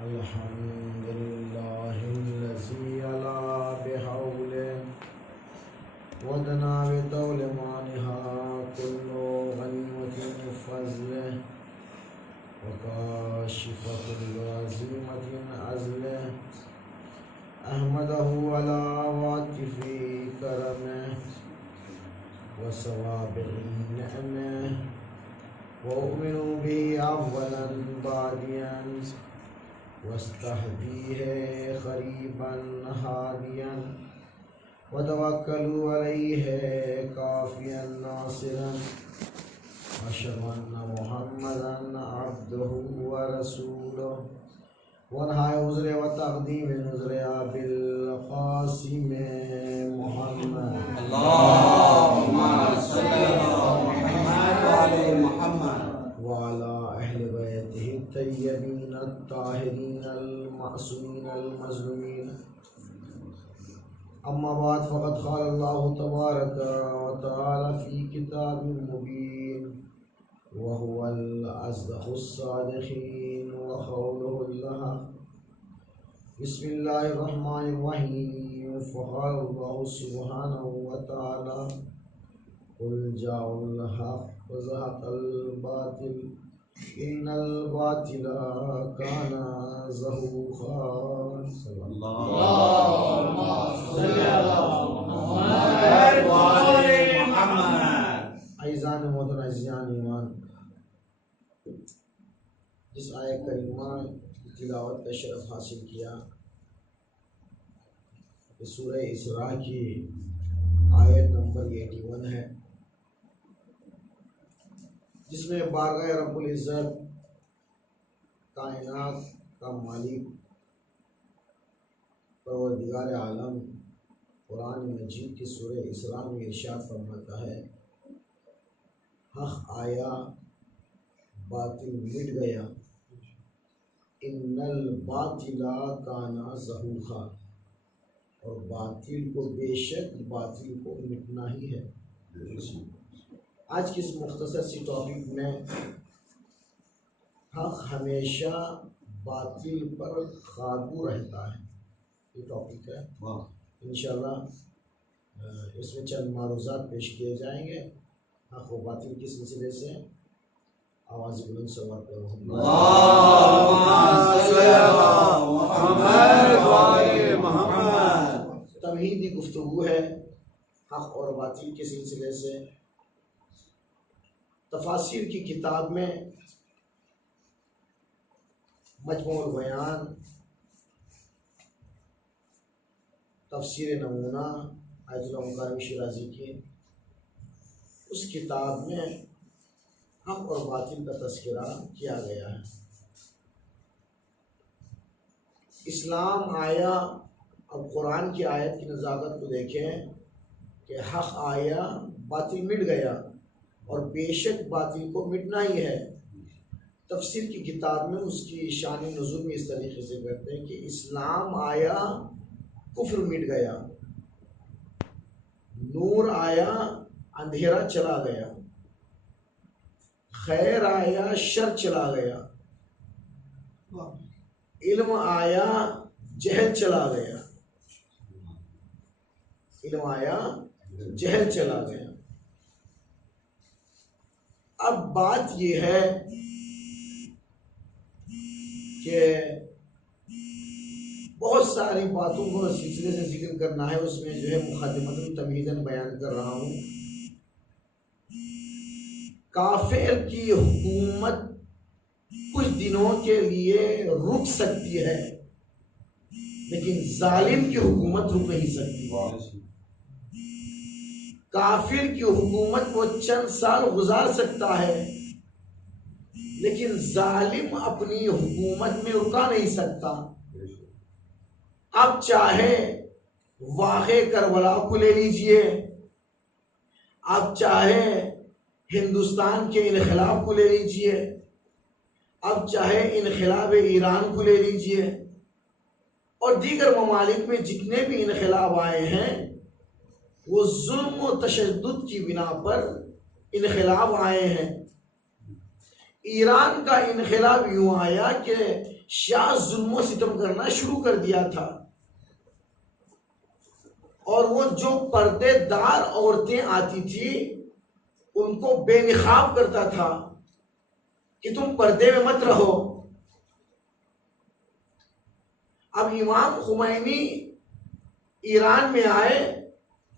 الحمد لله الذي علا بحوله ودنا بطول مانها كل غنيمة فضله وكاشف كل عزيمة عزله أحمده على واقف كرمه وسوابغ نعمه وأؤمن به أولا باديا واستهديه قريبا هاديا وتوكلوا عليه كافيا ناصرا وأشهد أن محمدا عبده ورسوله ونهاية عذر وتقديم نذر بالقاسم محمد اللهم صل على محمد وعلى محمد وعلى أهل بيته الطيبين الطاهرين المعصومين المظلومين. أما بعد فقد قال الله تبارك وتعالى في كتاب مبين وهو الأصدق الصادقين وقوله الحق. بسم الله الرحمن الرحيم. فقال الله سبحانه وتعالى قل جاء الحق وزهق الباطل إن الباطل كان زهوقا. اللهم صل على محمد وعلى محمد. عزیزان محترم عزیزان ایمان، جس آیت کریمہ تلاوت کا شرف حاصل کیا کہ سورہ اسراء کی آیت نمبر 81 ہے، جس میں بارگاہ رب العزت کائنات کا مالک پروردگار عالم قرآن مجید کی سورہ اسراء میں ارشاد فرماتا ہے حق آیا باطل مٹ گیا، ان الباطل کان زہوقا، اور باطل کو بے شک باطل کو مٹنا ہی ہے۔ آج کی اس مختصر سی ٹاپک میں حق ہمیشہ باطل پر قابو رہتا ہے، یہ ٹاپک ہے۔ انشاءاللہ اس میں چند معروضات پیش کیے جائیں گے حق و باطل کے سلسلے سے۔ آواز بلند سوال کرو۔ اللهم صل على محمد وعلى محمد. توحیدی گفتگو ہے حق اور باطل کے سلسلے سے۔ تفاسیر کی کتاب میں مجموع البیان، تفسیر نمونہ آیت اللہ مکارم شیرازی کی، اس کتاب میں حق اور باطل کا تذکرہ کیا گیا ہے۔ اسلام آیا، اب قرآن کی آیت کی نزاکت کو دیکھیں کہ حق آیا باطل مٹ گیا اور بے شک باطل کو مٹنا ہی ہے۔ تفسیر کی کتاب میں اس کی شان نزول میں اس طریقے سے کرتے ہیں کہ اسلام آیا کفر مٹ گیا، نور آیا اندھیرا چلا گیا، خیر آیا شر چلا گیا، علم آیا جہل چلا گیا، علم آیا جہل چلا گیا۔ اب بات یہ ہے کہ بہت ساری باتوں کو سلسلے سے ذکر کرنا ہے، اس میں جو ہے مقدمۃ تمہیداً بیان کر رہا ہوں۔ کافر کی حکومت کچھ دنوں کے لیے رک سکتی ہے، لیکن ظالم کی حکومت رک نہیں سکتی۔ کافر کی حکومت وہ چند سال گزار سکتا ہے، لیکن ظالم اپنی حکومت میں رکا نہیں سکتا۔ اب چاہے واقعہ کربلا کو لے لیجئے، اب چاہے ہندوستان کے انقلاب کو لے لیجئے، اب چاہے انقلاب ایران کو لے لیجئے، اور دیگر ممالک میں جتنے بھی انقلاب آئے ہیں وہ ظلم و تشدد کی بنا پر انقلاب آئے ہیں۔ ایران کا انقلاب یوں آیا کہ شاہ ظلم و ستم کرنا شروع کر دیا تھا، اور وہ جو پردے دار عورتیں آتی تھی ان کو بے نقاب کرتا تھا کہ تم پردے میں مت رہو۔ اب امام خمینی ایران میں آئے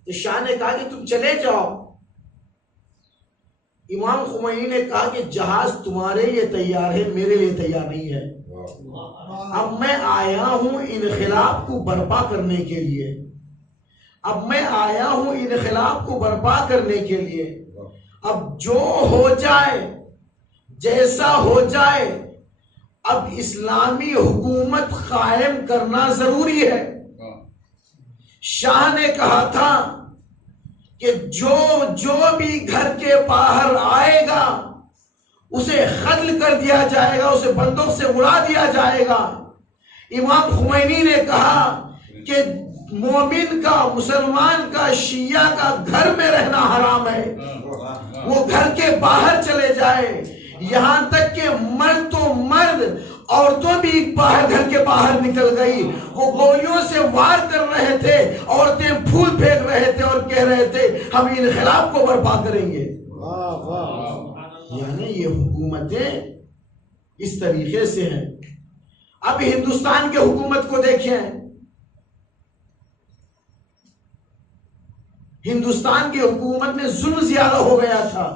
تو شاہ نے کہا کہ تم چلے جاؤ۔ امام خمینی نے کہا کہ جہاز تمہارے لیے تیار ہے، میرے لیے تیار نہیں ہے۔ اب میں آیا ہوں انقلاب کو برپا کرنے کے لیے، اب میں آیا ہوں انقلاب کو برپا کرنے کے لیے، اب جو ہو جائے جیسا ہو جائے اب اسلامی حکومت قائم کرنا ضروری ہے۔ شاہ نے کہا تھا کہ جو بھی گھر کے باہر آئے گا اسے قتل کر دیا جائے گا، اسے بندوق سے اڑا دیا جائے گا۔ امام خمینی نے کہا کہ مومن کا، مسلمان کا، شیعہ کا گھر میں رہنا حرام ہے، وہ گھر کے باہر چلے جائے۔ یہاں تک کہ مرد تو مرد، عورتوں بھی باہر گھر کے باہر نکل گئی، وہ گولیوں سے وار کر رہے تھے، عورتیں پھول پھینک رہے تھے اور کہہ رہے تھے ہم انقلاب کو برپا کریں گے۔ یعنی یہ حکومتیں اس طریقے سے ہیں۔ اب ہندوستان کے حکومت کو دیکھیں، ہندوستان کی حکومت میں ظلم زیادہ ہو گیا تھا۔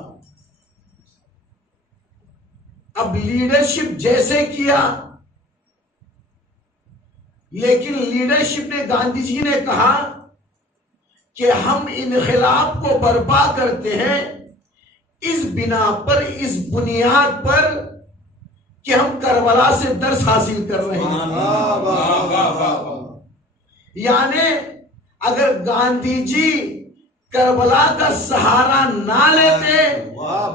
اب لیڈرشپ جیسے کیا، لیکن لیڈرشپ نے، گاندھی جی نے کہا کہ ہم انقلاب کو برپا کرتے ہیں اس بنا پر، اس بنیاد پر کہ ہم کربلا سے درس حاصل کر رہے ہیں۔ یعنی اگر گاندھی جی کربلا کا سہارا نہ لیتے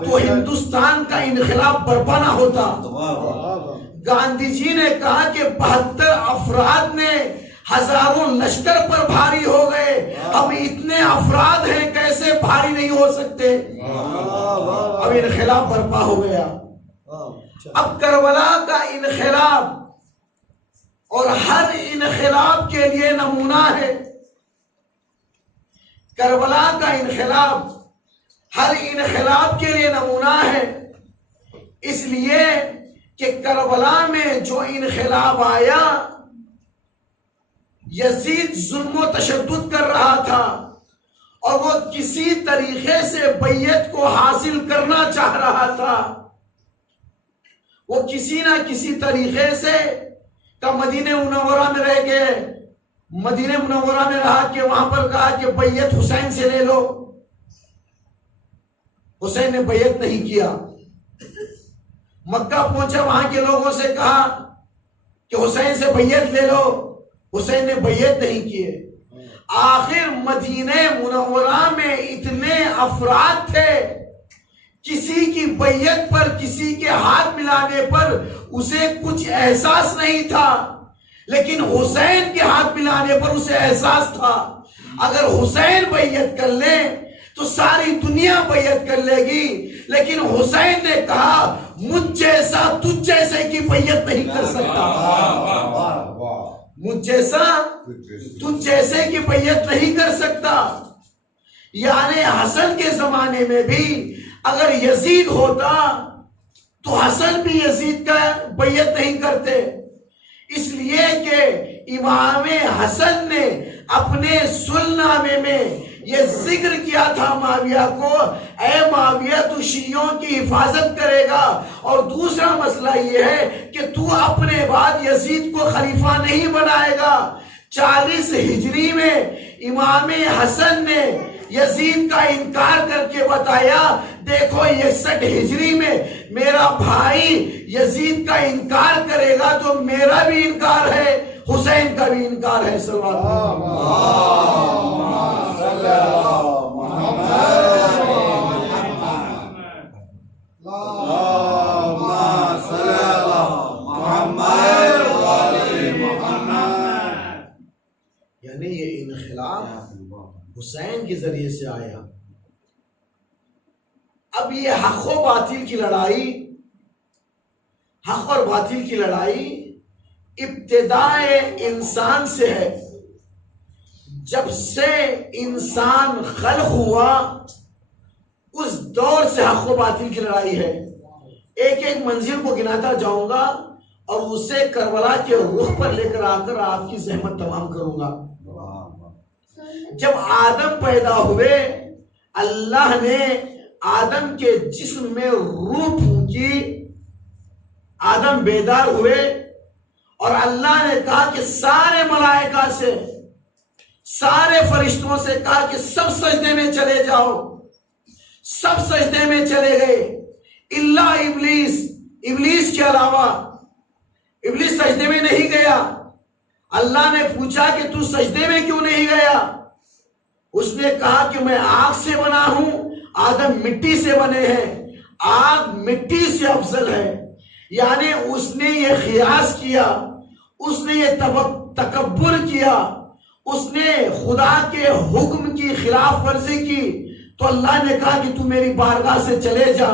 تو ہندوستان کا انقلاب برپا نہ ہوتا۔ گاندھی جی نے کہا کہ 72 افراد نے ہزاروں لشکر پر بھاری ہو گئے، ہم اتنے افراد ہیں کیسے بھاری نہیں ہو سکتے؟ اب انقلاب برپا ہو گیا۔ اب کربلا کا انقلاب اور ہر انقلاب کے لیے نمونہ ہے۔ کربلا کا انقلاب ہر انقلاب کے لیے نمونہ ہے، اس لیے کہ کربلا میں جو انقلاب آیا، یزید ظلم و تشدد کر رہا تھا اور وہ کسی طریقے سے بیعت کو حاصل کرنا چاہ رہا تھا۔ وہ کسی نہ کسی طریقے سے کا مدینہ منورہ میں رہ گئے، مدینہ منورہ میں رہا کہ وہاں پر کہا کہ بیعت حسین سے لے لو، حسین نے بیعت نہیں کیا۔ مکہ پہنچا، وہاں کے لوگوں سے کہا کہ حسین سے بیعت لے لو، حسین نے بیعت نہیں کیے۔ آخر مدینہ منورہ میں اتنے افراد تھے، کسی کی بیعت پر، کسی کے ہاتھ ملانے پر اسے کچھ احساس نہیں تھا، لیکن حسین کے ہاتھ ملانے پر اسے احساس تھا۔ اگر حسین بیعت کر لے تو ساری دنیا بیعت کر لے گی، لیکن حسین نے کہا مجھ جیسا تجھ جیسے کی بیعت نہیں کر سکتا، مجھ جیسا تجھ جیسے کی بیعت نہیں کر سکتا۔ یعنی حسن کے زمانے میں بھی اگر یزید ہوتا تو حسن بھی یزید کا بیعت نہیں کرتے، اس لیے کہ امام حسن نے اپنے صلحنامے میں یہ ذکر کیا تھا معاویہ کو، اے معاویہ تو شیعوں کی حفاظت کرے گا، اور دوسرا مسئلہ یہ ہے کہ تو اپنے بعد یزید کو خلیفہ نہیں بنائے گا۔ 40 ہجری میں امام حسن نے یزید کا انکار کر کے بتایا، دیکھو 61 ہجری میں میرا بھائی یزید کا انکار کرے گا تو میرا بھی انکار ہے، حسین کا بھی انکار ہے۔ صلی یعنی یہ انقلاب حسین کے ذریعے سے آیا۔ اب یہ حق و باطل کی لڑائی حق اور باطل کی لڑائی ابتدائے انسان سے ہے. جب سے انسان خلق ہوا اس دور سے حق و باطل کی لڑائی ہے. ایک ایک منزل کو گناتا جاؤں گا اور اسے کربلا کے رخ پر لے کر آ کر آپ کی زحمت تمام کروں گا. جب آدم پیدا ہوئے اللہ نے آدم کے جسم میں روح پھونکی، آدم بیدار ہوئے اور اللہ نے کہا کہ سارے ملائکہ سے، سارے فرشتوں سے کہا کہ سب سجدے میں چلے جاؤ. سب سجدے میں چلے گئے الا ابلیس، ابلیس کے علاوہ. ابلیس سجدے میں نہیں گیا. اللہ نے پوچھا کہ تو سجدے میں کیوں نہیں گیا؟ اس نے کہا کہ میں آگ سے بنا ہوں، آدم مٹی سے بنے ہیں، آگ مٹی سے افضل ہے. یعنی اس نے یہ خیاس کیا، اس نے یہ تکبر کیا، اس نے خدا کے حکم کی خلاف ورزی کی، تو اللہ نے کہا کہ تو میری بارگاہ سے چلے جا.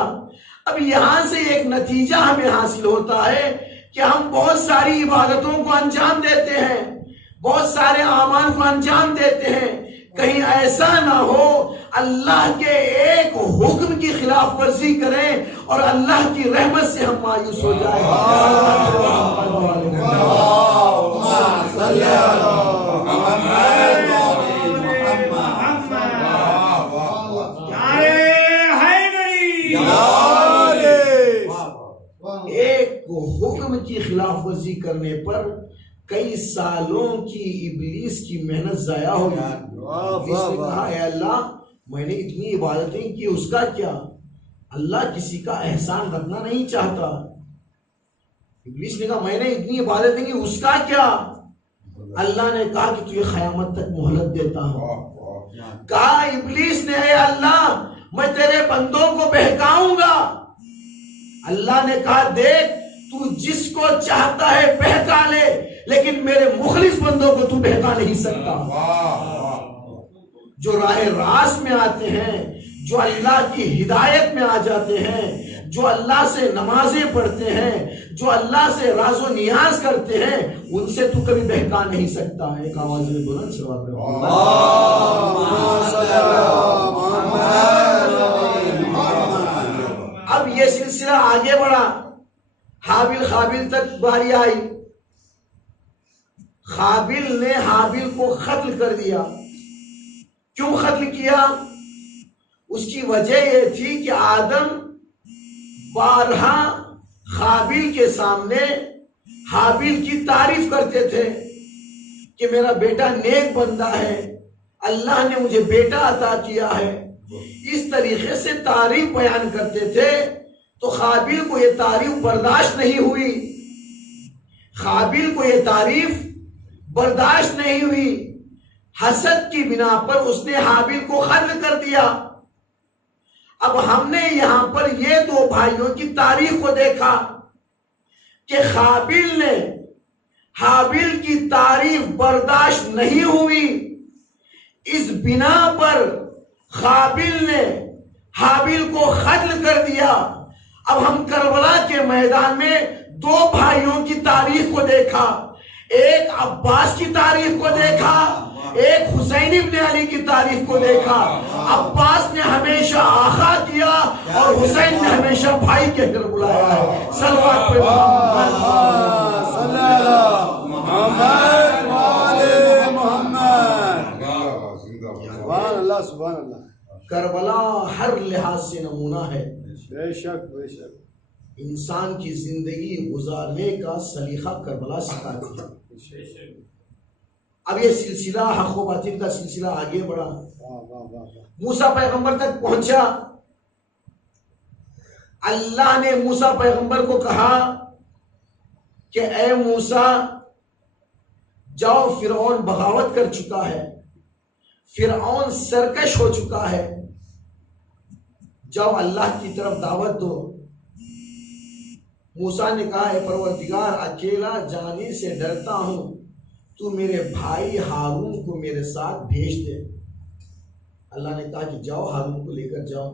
اب یہاں سے ایک نتیجہ ہمیں حاصل ہوتا ہے کہ ہم بہت ساری عبادتوں کو انجام دیتے ہیں، بہت سارے اعمال کو انجام دیتے ہیں، کہیں ایسا نہ ہو اللہ کے ایک حکم کی خلاف ورزی کریں اور اللہ کی رحمت سے ہم مایوس ہو جائیں. ایک حکم کی خلاف ورزی کرنے پر کئی سالوں کی ابلیس کی محنت ضائع ہو گئی. ابلیس نے کہا اے اللہ میں نے اتنی عبادتیں کی، اس کا کیا؟ اللہ کسی کا احسان رکھنا نہیں چاہتا. ابلیس نے کہا میں نے اتنی عبادتیں کی، اس کا کیا؟ اللہ نے کہا کہ تجھے قیامت تک مہلت دیتا ہوں. کہا ابلیس نے اے اللہ میں تیرے بندوں کو بہکاؤں گا. اللہ نے کہا دیکھ تو جس کو چاہتا ہے بہکا لے، لیکن میرے مخلص بندوں کو تو بہکا نہیں سکتا. جو راہ راست میں آتے ہیں، جو اللہ کی ہدایت میں آ جاتے ہیں، جو اللہ سے نمازیں پڑھتے ہیں، جو اللہ سے راز و نیاز کرتے ہیں، ان سے تو کبھی بہکا نہیں سکتا. ایک آواز میں بلند صلوات اب یہ سلسلہ آگے بڑھا، حابیل قابیل تک باری آئی. قابیل نے حابیل کو قتل کر دیا. کیوں قتل کیا؟ اس کی وجہ یہ تھی کہ آدم بارہا قابیل کے سامنے حابیل کی تعریف کرتے تھے کہ میرا بیٹا نیک بندہ ہے، اللہ نے مجھے بیٹا عطا کیا ہے. اس طریقے سے تعریف بیان کرتے تھے تو قابیل کو یہ تعریف برداشت نہیں ہوئی. قابیل کو یہ تعریف برداشت نہیں ہوئی. حسد کی بنا پر اس نے حابیل کو قتل کر دیا. اب ہم نے یہاں پر یہ دو بھائیوں کی تاریخ کو دیکھا کہ قابیل نے حابیل کی تعریف برداشت نہیں ہوئی، اس بنا پر قابیل نے حابیل کو قتل کر دیا. اب ہم کربلا کے میدان میں دو بھائیوں کی تاریخ کو دیکھا، ایک عباس کی تاریخ کو دیکھا، ایک حسین ابن علی کی تاریخ کو دیکھا. عباس نے ہمیشہ آقا کیا اور حسین نے ہمیشہ بھائی کہہ کر بلایا ہے. صلوات پہ سبحان اللہ. کربلا ہر لحاظ سے نمونہ ہے. بے شک بے شک. انسان کی زندگی گزارنے کا سلیقہ کربلا سکھاتی ہے. اب یہ سلسلہ حق و باطل کا سلسلہ آگے بڑھا، موسیٰ پیغمبر تک پہنچا. اللہ نے موسیٰ پیغمبر کو کہا کہ اے موسیٰ جاؤ، فرعون بغاوت کر چکا ہے، فرعون سرکش ہو چکا ہے، جاؤ اللہ کی طرف دعوت دو. موسیٰ نے کہا اے پروردگار اکیلا جانے سے ڈرتا ہوں، تو میرے بھائی ہارون کو میرے ساتھ بھیج دے. اللہ نے کہا کہ جاؤ ہارون کو لے کر جاؤ.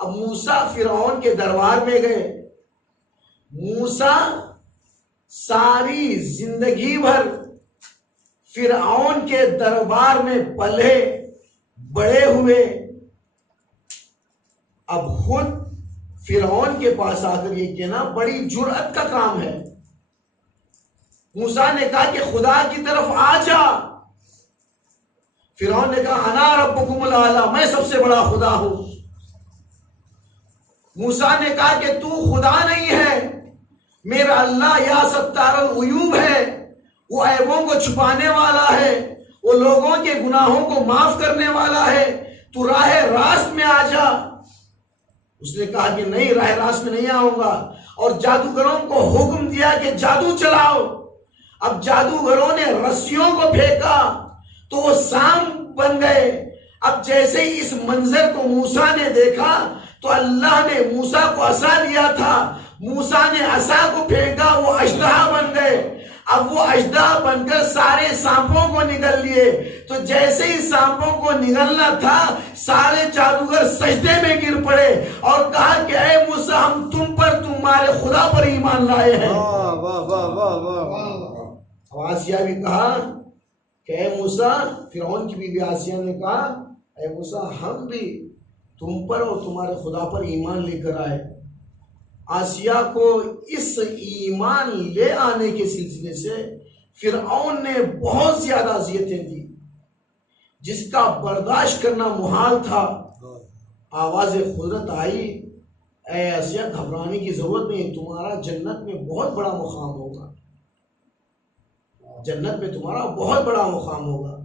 اب موسیٰ فرعون کے دربار میں گئے موسیٰ ساری زندگی بھر فرعون کے دربار میں پلے بڑے ہوئے، اب خود فرعون کے پاس آ کر یہ کہنا بڑی جرأت کا کام ہے۔ موسیٰ نے کہا کہ خدا کی طرف آ جا، فرعون نے کہا انا ربکم الاعلی، میں سب سے بڑا خدا ہوں۔ موسیٰ نے کہا کہ تو خدا نہیں ہے، میرا اللہ یا ستار العیوب ہے، وہ عیبوں کو چھپانے والا ہے، وہ لوگوں کے گناہوں کو معاف کرنے والا ہے، تو راہ راست میں آ جا۔ اس نے کہا کہ نہیں، راہ راست میں نہیں آؤں گا، اور جادوگروں کو حکم دیا کہ جادو چلاؤ۔ اب جادوگروں نے رسیوں کو پھینکا تو وہ سانپ بن گئے۔ اب جیسے ہی اس منظر کو موسیٰ نے دیکھا تو اللہ نے موسیٰ کو عصا دیا تھا، موسیٰ نے عصا کو پھینکا، وہ اژدہا بن گئے۔ اب وہ اژدہا بن کر سارے سانپوں کو نگل لیے۔ تو جیسے ہی سانپوں کو نگلنا تھا سارے جادوگر سجدے میں گر پڑے اور کہا کہ اے موسیٰ ہم تم پر تمہارے خدا پر ایمان لائے ہیں۔ آسیہ بھی کہا کہ اے موسیٰ، فرعون کی بیوی آسیہ نے کہا اے موسیٰ ہم بھی تم پر اور تمہارے خدا پر ایمان لے کر آئے۔ آسیہ کو اس ایمان لے آنے کے سلسلے سے فرعون نے بہت زیادہ اذیتیں دی جس کا برداشت کرنا محال تھا۔ آواز قدرت آئی، اے آسیہ گھبرانے کی ضرورت نہیں، تمہارا جنت میں بہت بڑا مقام ہوگا، جنت میں تمہارا بہت بڑا مقام ہوگا۔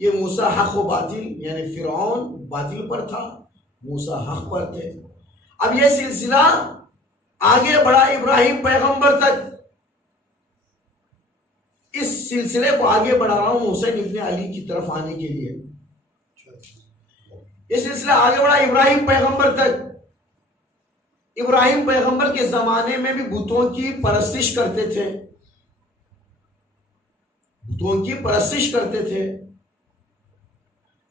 یہ موسیٰ حق و باطل، یعنی فرعون باطل پر تھا، موسیٰ حق پر تھے۔ اب یہ سلسلہ آگے بڑھا ابراہیم پیغمبر تک۔ اس سلسلے کو آگے بڑھا رہا ہوں حسین ابن علی کی طرف آنے کے لیے۔ یہ سلسلہ آگے بڑھا ابراہیم پیغمبر تک۔ ابراہیم پیغمبر کے زمانے میں بھی بتوں کی پرستش کرتے تھے، بتوں کی پرستش کرتے تھے۔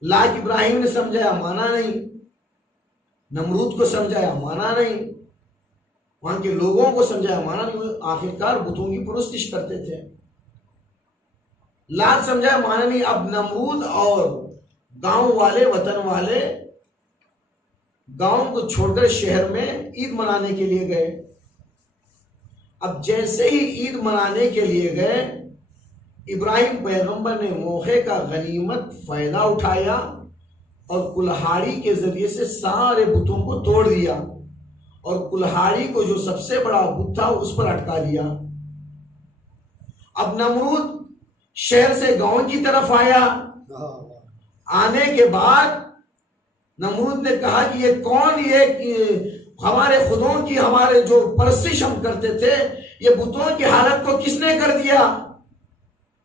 لاک ابراہیم نے سمجھایا مانا نہیں، نمرود کو سمجھایا مانا نہیں، وہاں کے لوگوں کو سمجھایا مانا نہیں، آخرکار بتوں کی پرستش کرتے تھے۔ لاک سمجھایا مانا نہیں۔ اب نمرود اور گاؤں والے، وطن والے گاؤں کو چھوڑ کر شہر میں عید منانے کے لیے گئے۔ اب جیسے ہی عید منانے کے لیے گئے، ابراہیم پیغمبر نے موقع کا غنیمت فائدہ اٹھایا اور کلہاڑی کے ذریعے سے سارے بتوں کو توڑ دیا، اور کلہاڑی کو جو سب سے بڑا بت تھا اس پر اٹکا دیا۔ اب نمرود شہر سے گاؤں کی طرف آیا۔ آنے کے بعد نمرود نے کہا کہ یہ کون، یہ ہمارے خدوں کی، ہمارے جو پرستش ہم کرتے تھے، یہ بتوں کی حالت کو کس نے کر دیا؟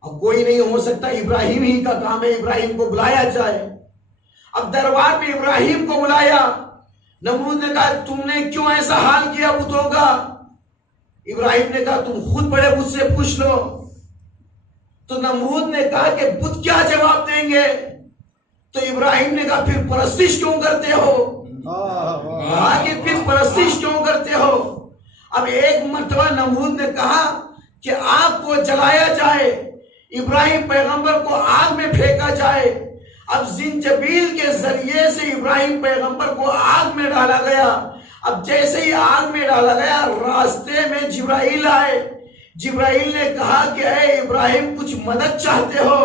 اب کوئی نہیں ہو سکتا، ابراہیم ہی کا کام ہے، ابراہیم کو بلایا جائے۔ اب دربار میں ابراہیم کو بلایا۔ نمرود نے کہا تم نے کیوں ایسا حال کیا بتوں کا؟ ابراہیم نے کہا تم خود بڑے بت سے پوچھ لو۔ تو نمرود نے کہا کہ بت کیا جواب دیں گے؟ تو ابراہیم نے کہا پھر پرستش کیوں کرتے ہو؟ کہا کہ پھر پرستش کیوں کرتے ہو؟ اب ایک مرتبہ نمرود نے کہا کہ آگ کو جلایا جائے، ابراہیم پیغمبر کو آگ میں پھینکا جائے۔ اب زنجبیل کے ذریعے سے ابراہیم پیغمبر کو آگ میں ڈالا گیا۔ اب جیسے ہی آگ میں ڈالا گیا راستے میں جبرائیل آئے۔ جبرائیل نے کہا کہ اے ابراہیم کچھ مدد چاہتے ہو؟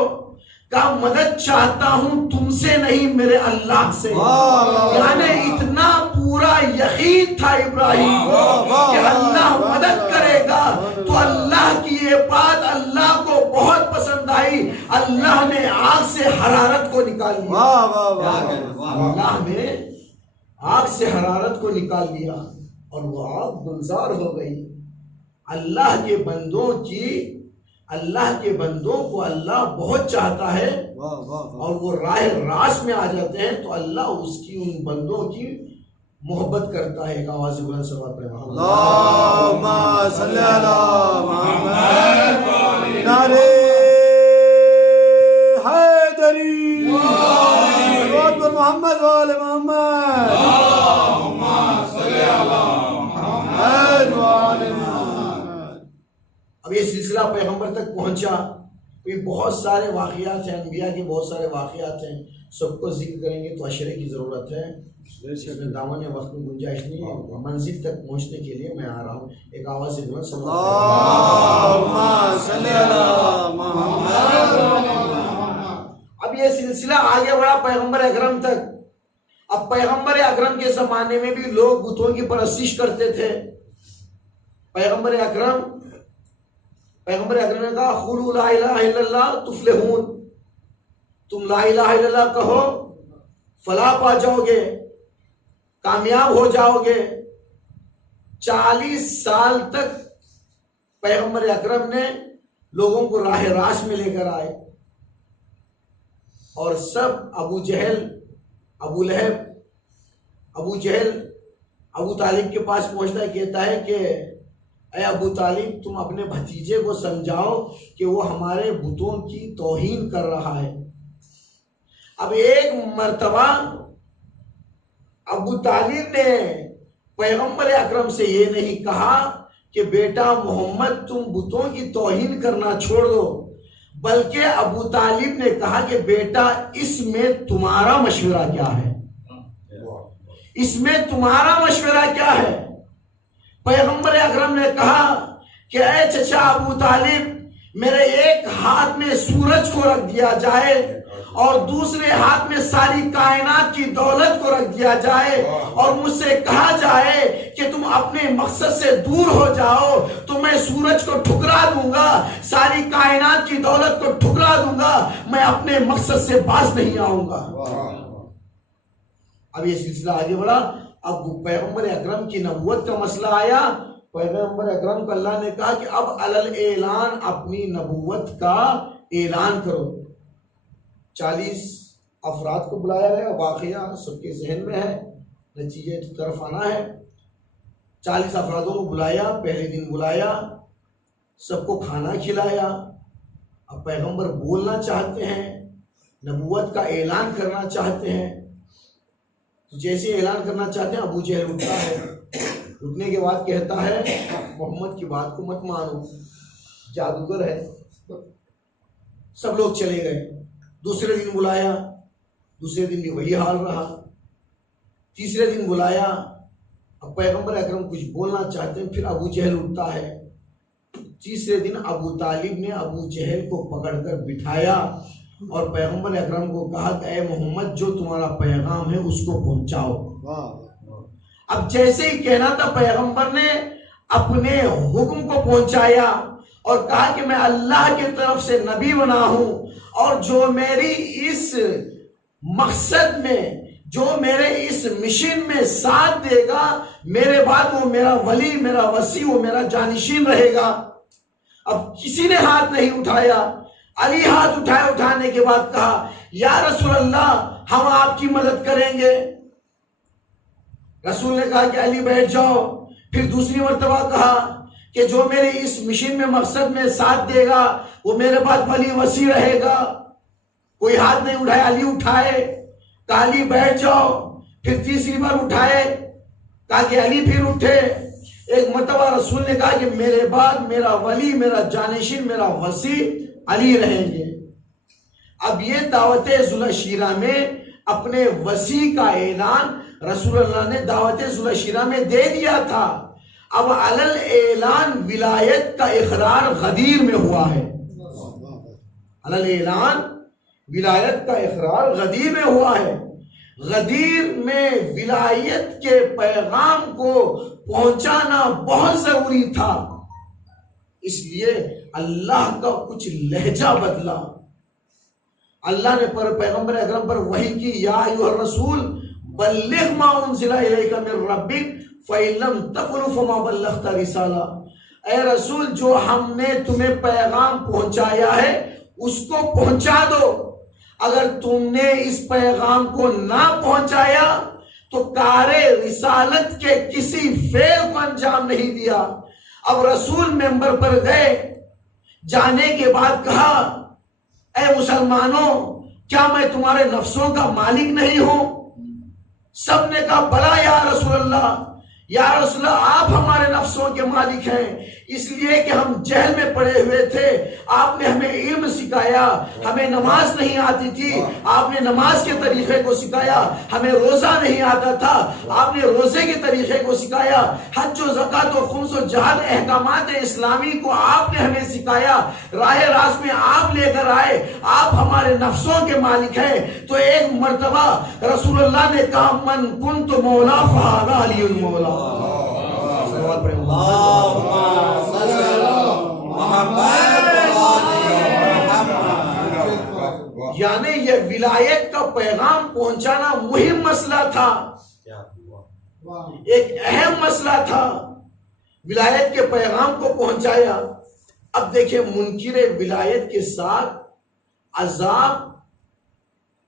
کہا مدد چاہتا ہوں تم سے نہیں، میرے اللہ سے۔ یعنی اتنا پورا یقین تھا ابراہیم کو کہ اللہ مدد کرے گا۔ تو اللہ کی یہ بات اللہ کو بہت پسند آئی، اللہ نے آگ سے حرارت کو نکال لیا۔ اللہ نے آگ سے حرارت کو نکال لیا اور وہ آگ گلزار ہو گئی۔ اللہ کے بندوں کو اللہ بہت چاہتا ہے اور وہ راہ راست میں آ جاتے ہیں تو اللہ اس کی ان بندوں کی محبت کرتا ہے۔ ایک آواز بلند صلوات پڑھیں اللہم صلی علی محمد، نعرہ حیدری، صلوات پر محمد و آل محمد، اللہم صلی علی محمد۔ اب یہ سلسلہ پیغمبر تک پہنچا. یہ بہت سارے واقعات ہیں، انبیاء کے بہت سارے واقعات ہیں، سب کو ذکر کریں گے تو اشرے کی ضرورت ہے، اس میں دامن وقت میں گنجائش نہیں ہے. منزل تک پہنچنے کے لیے میں آ رہا ہوں. ایک آواز سے بلند صلی اللہم صلی علی محمد. اب یہ سلسلہ آگے بڑھا پیغمبر اکرم تک. اب پیغمبر اکرم کے زمانے میں بھی لوگ بتوں کی پرستش کرتے تھے. پیغمبر اکرم نے کہا قولوا لا الہ الا اللہ تفلحون، تم لا الہ الا اللہ کہو فلاح پا جاؤ گے، کامیاب ہو جاؤ گے. 40 سال تک پیغمبر اکرم نے لوگوں کو راہ راست میں لے کر آئے، اور سب ابو جہل، ابو لہب، ابو طالب کے پاس پہنچتا ہے، کہتا ہے کہ اے ابو طالب تم اپنے بھتیجے کو سمجھاؤ کہ وہ ہمارے بتوں کی توہین کر رہا ہے. اب ایک مرتبہ ابو طالب نے پیغمبر اکرم سے یہ نہیں کہا کہ بیٹا محمد تم بتوں کی توہین کرنا چھوڑ دو، بلکہ ابو طالب نے کہا کہ بیٹا اس میں تمہارا مشورہ کیا ہے، اس میں تمہارا مشورہ کیا ہے. پیغمبر اکرم نے کہا کہ اے چچا ابو طالب، میرے ایک ہاتھ میں سورج کو رکھ دیا جائے اور دوسرے ہاتھ میں ساری کائنات کی دولت کو رکھ دیا جائے اور مجھ سے کہا جائے کہ تم اپنے مقصد سے دور ہو جاؤ تو میں سورج کو ٹھکرا دوں گا، ساری کائنات کی دولت کو ٹھکرا دوں گا، میں اپنے مقصد سے باز نہیں آؤں گا. اب یہ سلسلہ آگے بڑھا. اب پیغمبر اکرم کی نبوت کا مسئلہ آیا. پیغمبر اکرم کو اللہ نے کہا کہ اب علل اعلان اپنی نبوت کا اعلان کرو. 40 افراد کو بلایا گیا، واقعہ سب کے ذہن میں ہے، نتیجے کی طرف آنا ہے. 40 افرادوں کو بلایا، پہلے دن بلایا، سب کو کھانا کھلایا. اب پیغمبر بولنا چاہتے ہیں، نبوت کا اعلان کرنا چاہتے ہیں. جیسے اعلان کرنا چاہتے ہیں ابو جہل اٹھتا ہے. اٹھنے کے بعد کہتا ہے محمد کی بات کو مت مانو، جادوگر ہے. سب لوگ چلے گئے. دوسرے دن بلایا، دوسرے دن بھی وہی حال رہا. تیسرے دن بلایا، اب پیغمبر اکرم کچھ بولنا چاہتے ہیں، پھر ابو جہل اٹھتا ہے. تیسرے دن ابو طالب نے ابو جہل کو پکڑ کر بٹھایا اور پیغمبر اکرم کو کہا کہ اے محمد جو تمہارا پیغام ہے اس کو پہنچاؤ. اب جیسے ہی کہنا تھا پیغمبر نے اپنے حکم کو پہنچایا اور کہا کہ میں اللہ کی طرف سے نبی بنا ہوں، اور جو میری اس مقصد میں، جو میرے اس مشن میں ساتھ دے گا، میرے بعد وہ میرا ولی، میرا وصی، وہ میرا جانشین رہے گا. اب کسی نے ہاتھ نہیں اٹھایا. علی ہاتھ اٹھائے. اٹھانے کے بعد کہا یا رسول اللہ ہم آپ کی مدد کریں گے. رسول نے کہا کہ علی بیٹھ جاؤ. پھر دوسری مرتبہ کہا کہ جو میرے اس مشن میں مقصد میں ساتھ دے گا وہ میرے بعد ولی وصی رہے گا. کوئی ہاتھ نہیں اٹھائے. علی اٹھائے، کہا علی بیٹھ جاؤ. پھر تیسری بار اٹھائے، کہا کہ علی پھر اٹھے. ایک مرتبہ رسول نے کہا کہ میرے بعد میرا ولی، میرا جانشین، میرا وصی علی رہیں گے. اب یہ دعوت ذوالشیرہ میں اپنے وصی کا اعلان رسول اللہ نے دعوت ذوالشیرہ میں دے دیا تھا. اب علل اعلان ولایت کا اقرار غدیر میں ہوا ہے. علل اعلان ولایت کا اقرار غدیر میں ہوا ہے. غدیر میں ولایت کے پیغام کو پہنچانا بہت ضروری تھا. اس لیے اللہ کا کچھ لہجہ بدلا. اللہ نے پیغمبر اکرم پر وحی کی، یا ایھا الرسول بلغ ما انزل الیک من ربک فإن لم تفعل فما بلغت رسالہ. اے رسول جو ہم نے تمہیں پیغام پہنچایا ہے اس کو پہنچا دو. اگر تم نے اس پیغام کو نہ پہنچایا تو کار رسالت کے کسی فعل کو انجام نہیں دیا. اب رسول ممبر پر گئے، جانے کے بعد کہا اے مسلمانوں کیا میں تمہارے نفسوں کا مالک نہیں ہوں؟ سب نے کہا بلا یا رسول اللہ. یا رسول اللہ آپ ہمارے نفسوں کے مالک ہیں، اس لیے کہ ہم جہل میں پڑے ہوئے تھے، آپ نے ہمیں علم سکھایا، ہمیں نماز نہیں آتی تھی، آپ نے نماز کے طریقے کو سکھایا، ہمیں روزہ نہیں آتا تھا، آپ نے روزے کے طریقے کو سکھایا، حج و زکوٰۃ و خمس و جہاد احکامات اسلامی کو آپ نے ہمیں سکھایا، راہ راست میں آپ لے کر آئے، آپ ہمارے نفسوں کے مالک ہیں۔ تو ایک مرتبہ رسول اللہ نے کہا من کنت مولا فہذا علی المولا۔ یعنی یہ ولایت کا پیغام پہنچانا مہم مسئلہ تھا، ایک اہم مسئلہ تھا، ولایت کے پیغام کو پہنچایا۔ اب دیکھیں منکر ولایت کے ساتھ عذاب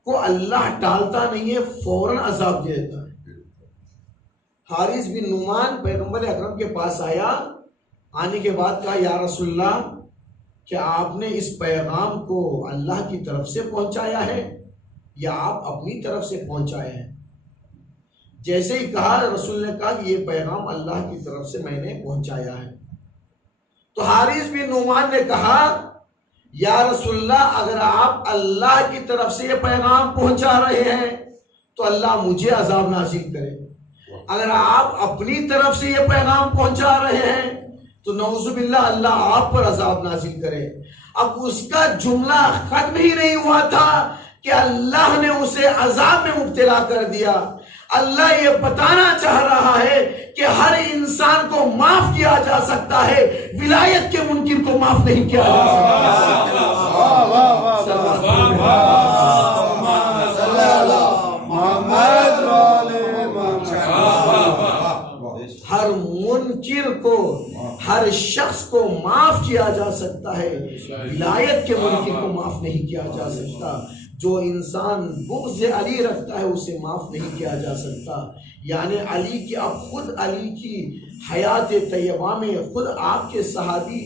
کو اللہ ٹالتا نہیں ہے، فوراً عذاب دے دیتا ہے۔ حارث بن نعمان پیغمبر اکرم کے پاس آیا، آنے کے بعد کہا یا رسول اللہ کیا آپ نے اس پیغام کو اللہ کی طرف سے پہنچایا ہے یا آپ اپنی طرف سے پہنچائے ہیں؟ جیسے ہی کہا رسول نے کہا کہ یہ پیغام اللہ کی طرف سے میں نے پہنچایا ہے۔ تو حارث بن نعمان نے کہا یا رسول اللہ اگر آپ اللہ کی طرف سے یہ پیغام پہنچا رہے ہیں تو اللہ مجھے عذاب نازل کرے، اگر آپ اپنی طرف سے یہ پیغام پہنچا رہے ہیں تو نعوذ باللہ اللہ آپ پر عذاب نازل کرے۔ اب اس کا جملہ ختم ہی نہیں ہوا تھا کہ اللہ نے اسے عذاب میں مبتلا کر دیا۔ اللہ یہ بتانا چاہ رہا ہے کہ ہر انسان کو معاف کیا جا سکتا ہے، ولایت کے منکر کو معاف نہیں کیا جا سکتا۔ ہر منکر کو، ہر شخص کو معاف کیا جا سکتا ہے، ولایت کے منکر کو معاف نہیں کیا جا سکتا۔ جو انسان بغض علی رکھتا ہے اسے معاف نہیں کیا جا سکتا۔ یعنی علی کی، اب خود علی کی حیات طیبہ میں خود آپ کے صحابی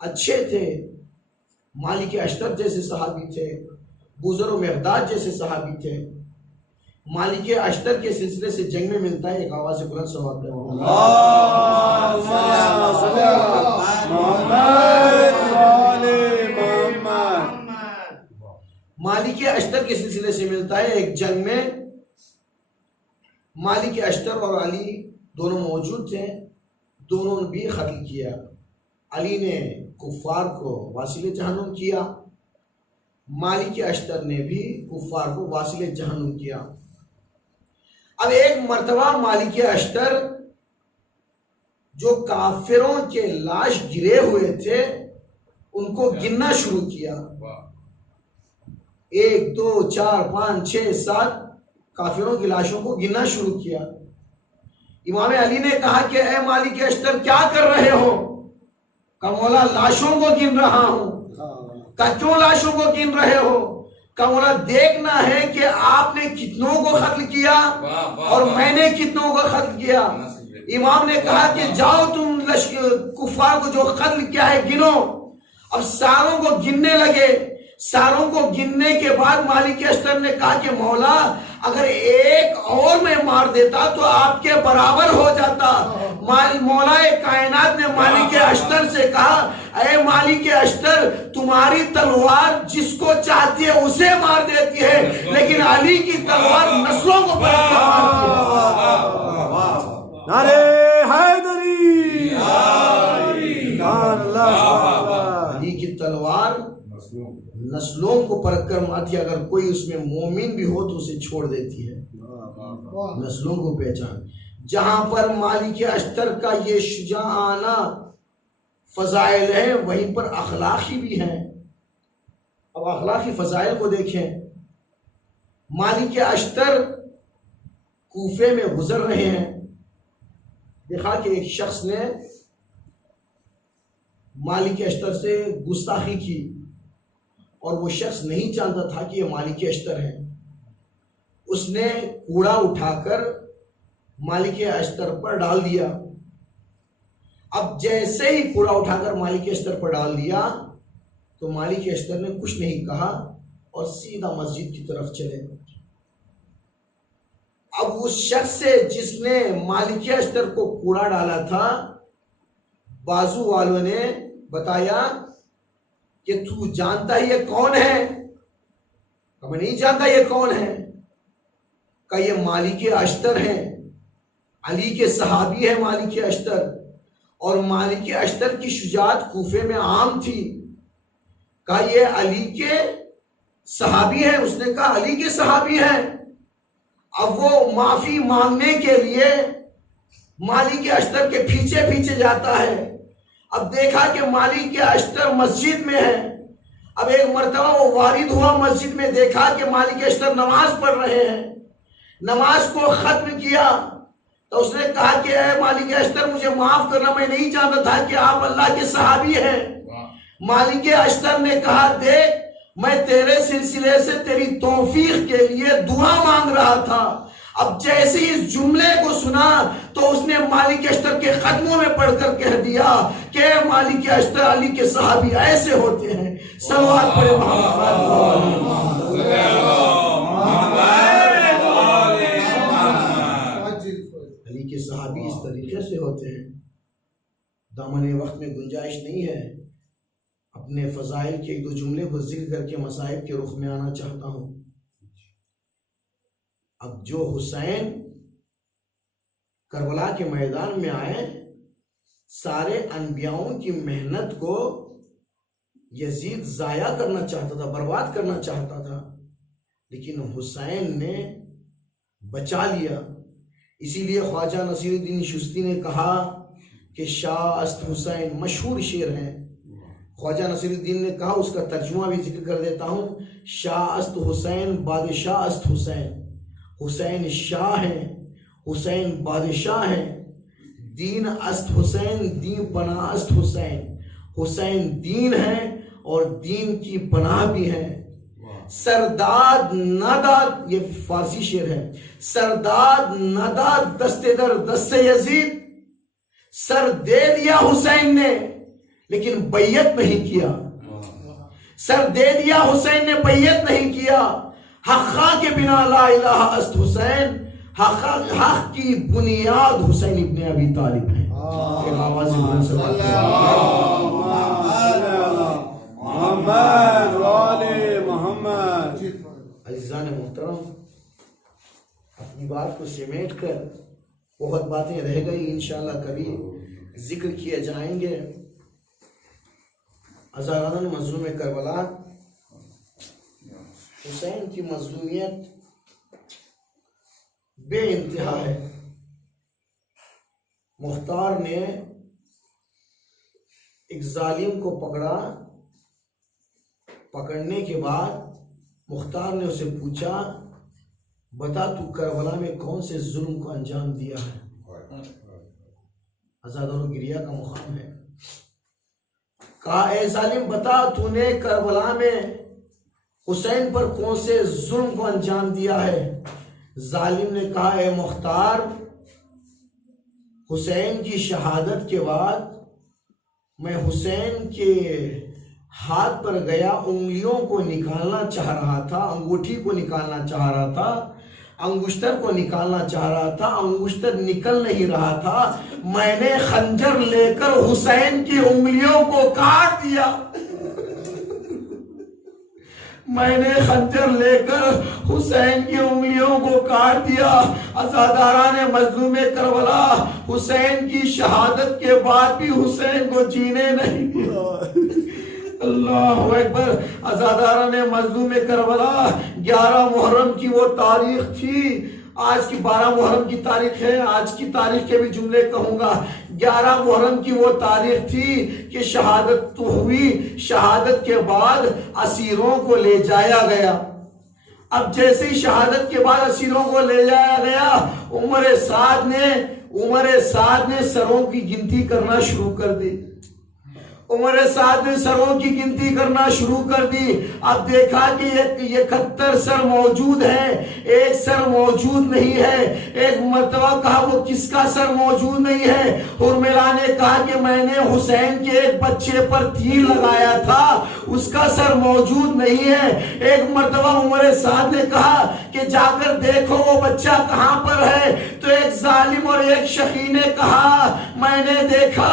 اچھے تھے، مالک اشتر جیسے صحابی تھے، بزر و مقداد جیسے صحابی تھے۔ مالک اشتر کے سلسلے سے جنگ میں ملتا ہے، ایک آواز بلند صلوات مالک اشتر کے سلسلے سے ملتا ہے، ایک جنگ میں مالک اشتر اور علی دونوں موجود تھے، دونوں نے بھی قتل کیا۔ علی نے کفار کو واصل جہنم کیا، مالک اشتر نے بھی کفار کو واصل جہنم کیا۔ اب ایک مرتبہ مالک اشتر جو کافروں کے لاش گرے ہوئے تھے ان کو گننا شروع کیا، 1 2 4 5 6 7 کافروں کی لاشوں کو گننا شروع کیا۔ امام علی نے کہا کہ اے مالک اشتر کیا کر رہے ہو؟ کہ مولا لاشوں کو گن رہا ہوں۔ کہ کیوں لاشوں کو گن رہے ہو؟ کہ مولا دیکھنا ہے کہ آپ نے کتنوں کو قتل کیا اور میں نے کتنوں کو قتل کیا۔ امام نے کہا کہ جاؤ تم کفار کو جو قتل کیا ہے گنو۔ اب ساروں کو گننے لگے، ساروں کو گننے کے بعد مالک اشتر نے کہا کہ مولا اگر ایک اور میں مار دیتا تو آپ کے برابر ہو جاتا۔ مولا کائنات نے مالک اشتر سے کہا اے مالک اشتر تمہاری تلوار جس کو چاہتی ہے اسے مار دیتی ہے، لیکن علی کی تلوار نسلوں کو پرکھ کر مارتی ہے۔ نعرے حیدری، علی کی تلوار نسلوں کو پرکھ کر مارتی ہے، اگر کوئی اس میں مومن بھی ہو تو اسے چھوڑ دیتی ہے۔ نسلوں کو پہچان، جہاں پر مالک اشتر کا یہ شجاعانہ فضائل ہے وہیں پر اخلاقی بھی ہیں۔ اب اخلاقی فضائل کو دیکھیں، مالک اشتر کوفے میں گزر رہے ہیں، دیکھا کہ ایک شخص نے مالک اشتر سے گستاخی کی اور وہ شخص نہیں جانتا تھا کہ یہ مالک اشتر ہے۔ اس نے کوڑا اٹھا کر مالک اشتر پر ڈال دیا۔ اب جیسے ہی کوڑا اٹھا کر مالک اشتر پر ڈال دیا تو مالک اشتر نے کچھ نہیں کہا اور سیدھا مسجد کی طرف چلے۔ اب اب اس شخص سے جس نے مالک اشتر کو کوڑا ڈالا تھا بازو والوں نے بتایا کہ تو جانتا ہے یہ کون ہے؟ کہ میں نہیں جانتا یہ کون ہے. کہ یہ مالک اشتر ہے، علی کے صحابی ہے مالک اشتر، اور مالک اشتر کی شجاعت کوفے میں عام تھی. کہا یہ علی کے صحابی ہیں. اس نے کہا علی کے صحابی ہیں. اب وہ معافی مانگنے کے لیے مالک اشتر کے پیچھے پیچھے جاتا ہے. اب دیکھا کہ مالک اشتر مسجد میں ہے. اب ایک مرتبہ وہ وارد ہوا مسجد میں، دیکھا کہ مالک اشتر نماز پڑھ رہے ہیں. نماز کو ختم کیا تو اس نے کہا کہ اے مالک اشتر مجھے معاف کرنا، میں نہیں جانتا تھا کہ آپ اللہ کے صحابی ہیں. مالک اشتر نے کہا دیکھ میں تیرے سلسلے سے تیری توفیق کے لیے دعا مانگ رہا تھا. اب جیسے اس جملے کو سنا تو اس نے مالک اشتر کے قدموں میں پڑھ کر کہہ دیا کہ اے مالک اشتر علی کے صحابی ایسے ہوتے ہیں. صلوات پڑھے علی کے صحابی اس طریقے سے ہوتے ہیں. دامن وقت میں گنجائش نہیں ہے. اپنے فضائل کے ایک دو جملے کو ذکر کر کے مصائب کے رخ میں آنا چاہتا ہوں. اب جو حسین کربلا کے میدان میں آئے، سارے انبیاؤں کی محنت کو یزید ضائع کرنا چاہتا تھا، برباد کرنا چاہتا تھا، لیکن حسین نے بچا لیا. اسی لیے خواجہ نصیر الدین چشتی نے کہا کہ شاہ است حسین، مشہور شعر ہے. خواجہ نصیر الدین نے کہا، اس کا ترجمہ بھی ذکر کر دیتا ہوں. شاہ است حسین بادشاہ است حسین. حسین شاہ ہیں، حسین بادشاہ ہیں. دین است حسین، دین پناہ است حسین. حسین دین ہے اور دین کی پناہ بھی ہے. سرداد ناداد، یہ فارسی شعر ہے. سرداد ناداد دست در دست یزید. سر دے دیا حسین نے لیکن بیعت نہیں کیا. سر دے دیا حسین نے، بیعت نہیں کیا. حق کے بنا لا الہ است حسین. حق کی بنیاد حسین ابن ابی طالب ہے. عزیزان محترم، اپنی بات کو سمیٹ کر، بہت باتیں رہ گئی، انشاءاللہ کبھی ذکر کیے جائیں گے. ہزاران مظلوم کربلا، حسین کی مظلومیت بے انتہا ہے. مختار نے ایک ظالم کو پکڑا. پکڑنے کے بعد مختار نے اسے پوچھا بتا تو کربلا میں کون سے ظلم کو انجام دیا ہے؟ عزادار و گریہ کا مقام ہے. کہا اے ظالم بتا تو نے کربلا میں حسین پر کون سے ظلم کو انجام دیا ہے؟ ظالم نے کہا اے مختار، حسین کی شہادت کے بعد میں حسین کے ہاتھ پر گیا، انگلیوں کو نکالنا چاہ رہا تھا، انگوٹھی کو نکالنا چاہ رہا تھا، انگشتر کو نکالنا چاہ رہا تھا، انگشتر نکل نہیں رہا تھا. میں نے خنجر لے کر حسین کی انگلیوں کو کاٹ دیا. میں نے خنجر لے کر حسین کی انگلیوں کو کاٹ دیا. عزاداران مظلوم کربلا، حسین کی شہادت کے بعد بھی حسین کو جینے نہیں دیا. اللہ اکبر. عزاداران مظلوم کربلا، 11 محرم کی وہ تاریخ تھی. آج کی 12 محرم کی تاریخ ہے، آج کی تاریخ کے بھی جملے کہوں گا. 11 محرم کی وہ تاریخ تھی کہ شہادت تو ہوئی. شہادت کے بعد اسیروں کو لے جایا گیا. اب جیسے ہی شہادت کے بعد اسیروں کو لے جایا گیا، عمر سعد نے سروں کی گنتی کرنا شروع کر دی. عمر سعد نے سروں کی گنتی کرنا شروع کر دی. اب دیکھا کہ 71 سر موجود ہیں، ایک سر موجود نہیں ہے. ایک مرتبہ کہا وہ کس کا سر موجود نہیں ہے؟ حرملا نے کہا کہ میں نے حسین کے ایک بچے پر تیر لگایا تھا، اس کا سر موجود نہیں ہے۔ ایک مرتبہ عمر سعد نے کہا کہ جا کر دیکھو وہ بچہ کہاں پر ہے، تو ایک ظالم اور ایک شقی نے کہا میں نے دیکھا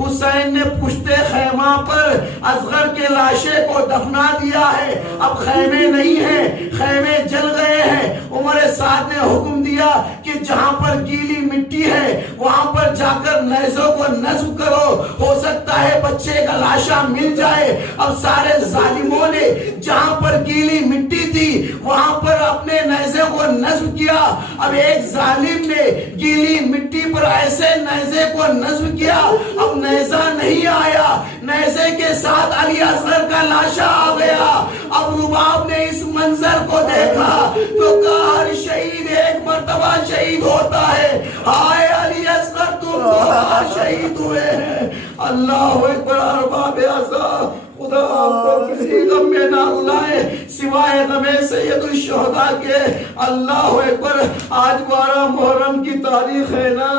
حسین نے پشت خیمہ پر اصغر کے لاشے کو دفنا دیا ہے، اب خیمے نہیں ہیں، خیمے جل گئے ہیں۔ عمر سعد نے حکم دیا کہ جہاں پر گیلی مٹی ہے وہاں پر جا کر نیزوں کو نصب کرو، ہو سکتا ہے بچے کا لاشا مل جائے۔ اب سارے ظالموں نے جہاں پر گیلی مٹی تھی وہاں پر اپنے نیزے کو نصب کیا۔ اب ایک ظالم نے گیلی مٹی پر ایسے نیزے کو نصب کیا، اب نیزہ نہیں آیا، نیزے کے ساتھ علی اصغر کا لاشا آ گیا۔ اب رباب نے اس منظر کو دیکھا تو کہا ہر شہید ایک مرتبہ شہید ہوتا ہے، ہائے علی اصغر تم دو شہید ہوئے ہیں۔ اللہ اکبر۔ ارباب عزا خدا آپ کو کسی غم میں نہ رلائے سوائے غم سید الشہداء کے۔ اللہ اکبر۔ آج 12 محرم کی تاریخ ہے نا،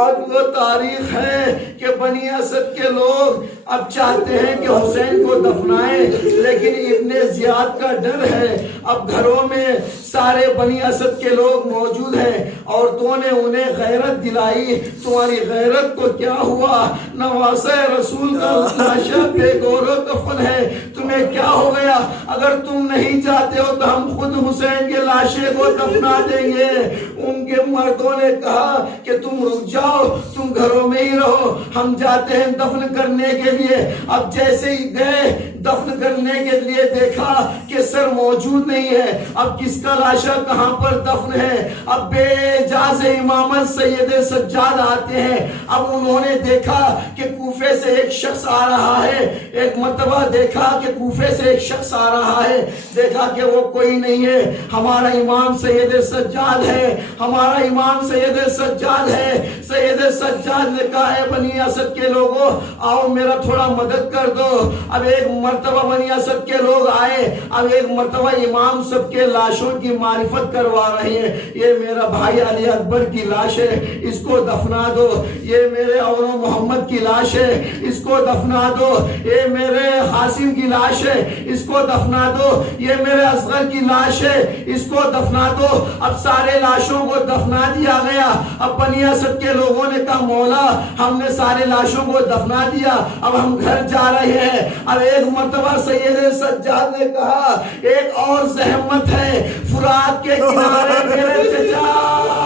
آج وہ تاریخ ہے کہ بنی اسد کے لوگ اب چاہتے ہیں کہ حسین کو دفنائیں، لیکن ابن زیاد کا ڈر ہے۔ اب گھروں میں سارے بنی اسد کے لوگ موجود ہیں، عورتوں نے انہیں غیرت دلائی، تمہاری غیرت کو کیا ہوا؟ نواسہ رسول کا لاشا بے گور و کفن ہے، تمہیں کیا ہو گیا؟ اگر تم نہیں جاتے ہو تو ہم خود حسین کے لاشے کو دفنا دیں گے۔ ان کے مردوں نے کہا کہ تم رک جاؤ، تم گھروں میں ہی رہو، ہم جاتے ہیں دفن کرنے کے لیے۔ اب جیسے ہی گئے دفن کرنے کے لیے دیکھا کہ سر موجود نہیں ہے، اب کس کا لاشا کہاں پر دفن ہے؟ اب بے اجاز امامت سید سجاد آتے ہیں۔ اب انہوں نے دیکھا کہ کوفے سے ایک شخص آ رہا ہے، ایک مرتبہ دیکھا کہ کوفے سے ایک شخص آ رہا ہے، دیکھا کہ وہ کوئی نہیں ہے، ہمارا امام سید سجاد ہے، ہمارا امام سید سجاد ہے۔ سید سجاد نے کہا اے بنی اسد کے لوگوں آؤ میرا تھوڑا مدد کر دو۔ اب ایک مرتبہ بنی اسد کے لوگ آئے، اب ایک مرتبہ امام سب کے لاشوں کی معرفت کروا رہے ہیں۔ یہ میرا بھائی علی اکبر کی لاش ہے، اس کو دفنا دو۔ یہ میرے اور محمد کی لاش ہے، اس کو دفنا دو۔ یہ میرے قاسم کی لاش ہے، اس کو دفنا دو۔ یہ میرے اصغر کی لاش ہے، اس کو دفنا دو۔ اب سارے لاشوں کو دفنا دیا گیا۔ اب بنی اسد کے لوگوں نے کہا مولا ہم نے سارے لاشوں کو دفنا دیا، اب ہم گھر جا رہے ہیں۔ اب ایک مرتبہ سید سجاد نے کہا ایک اور زحمت ہے، فرات کے کنارے میرے چچا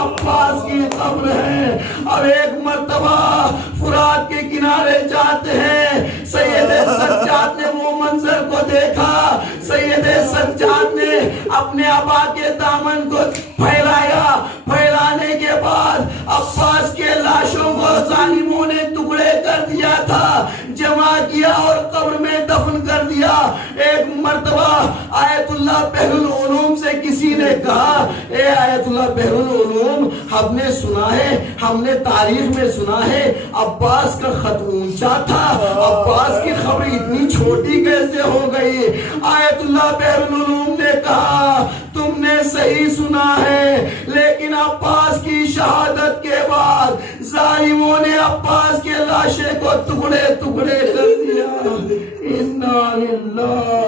عباس کی قبر ہے۔ اب ایک مرتبہ فرات کے کنارے جاتے ہیں، سید سجاد نے وہ منظر کو دیکھا۔ سید سجاد نے اپنے ابا کے دامن کو پھیلایا، پھیلانے کے بعد عباس کے لاشوں کو ظالموں نے ٹکڑے کر دیا تھا، جمع کیا اور قبر میں دفن کر دیا۔ ایک مرتبہ آیت اللہ بحر العلوم سے کسی نے کہا اے آیت اللہ بحر العلوم ہم نے سنا ہے، ہم نے تاریخ میں سنا ہے عباس کا خط اونچا تھا، عباس کی خبر اتنی چھوٹی کیسے ہو گئی؟ آیت اللہ بحر العلوم نے کہا تم نے صحیح سنا ہے، لیکن عباس کی شہادت کے بعد ظالموں نے عباس کے لاشے کو ٹکڑے ٹکڑے کر دیا۔ انا للہ